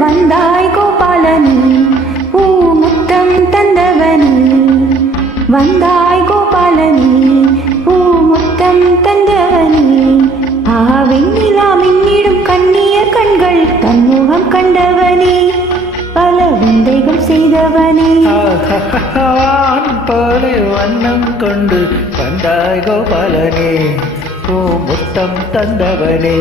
வந்தாய் கோபாலனி பூமுத்தம் தந்தவனி வந்தாய் கோபாலனி பூமுத்தம் தந்தவனி வெண்ணிலா மின்னிடும் கண்ணிய கண்கள் தன்முகம் கண்டவனி பல விந்தைகள் செய்தவனே போலே வண்ணம் கொண்டு வந்தாய் கோபாலனே பூமுத்தம் தந்தவனே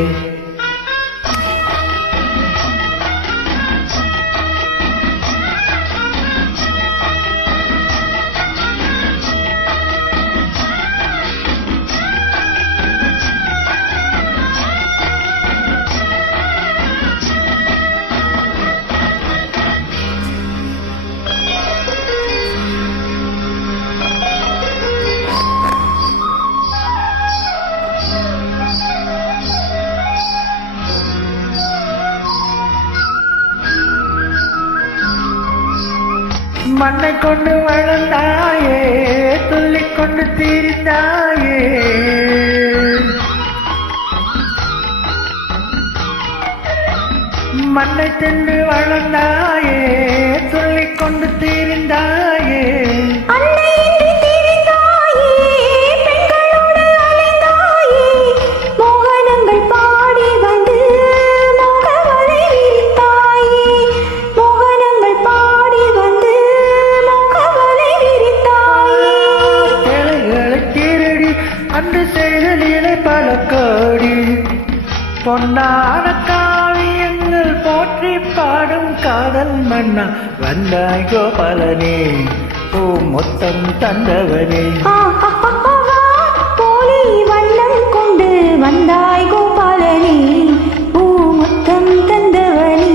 மண்ணை கொண்டு வளர்ந்தாயே துள்ளிக் கொண்டு தீர்ந்தாயே மண்ணை தின்று வளர்ந்தாயே துள்ளிக் கொண்டு தீர்ந்தாயே அன்று செய்த லீலை பல கோடி பொன்னான காவியங்கள் போற்றி பாடும் காதல் மன்னா வந்தாய் கோபாலனே பூமுத்தம் தந்தவனே போலி வண்ணம் கொண்டு வந்தாய் கோபாலனே பூமுத்தம் தந்தவனே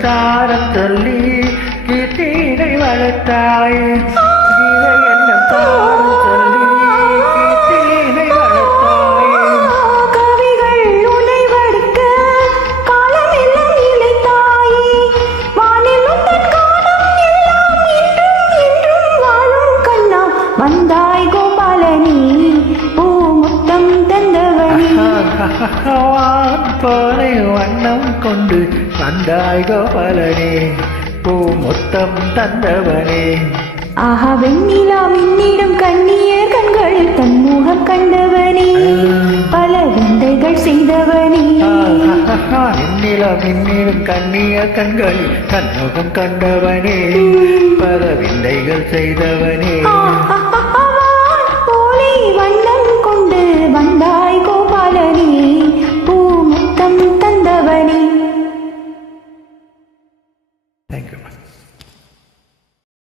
தாரம் சொல்லி கீர்த்தினை வளர்த்தாயே கீதை என்னும் தாரம் சொல்லி கீர்த்தினை வளர்த்தாயே கவிகள் உன்னை வடிக்க காலம் எல்லாம் இழைத்தாயே வானில் உந்தன் காலம் எல்லாம் என்றும் வாழும் கண்ணா வந்தாய் கோபாலனி பூமுத்தம் தந்தவனி போலே வண்ணம் கொண்டு வந்தாய் கோபாலனே பூமுத்தம் தந்தவனே வெண்ணிலா மின்னிடும் கண்ணிய கண்களில் தன்முகம் கண்டவனே பல விந்தைகள் செய்தவனே வெண்ணிலா மின்னிடும் கண்ணிய கண்களில் தன்முகம் கண்டவனே பல விந்தைகள் செய்தவனே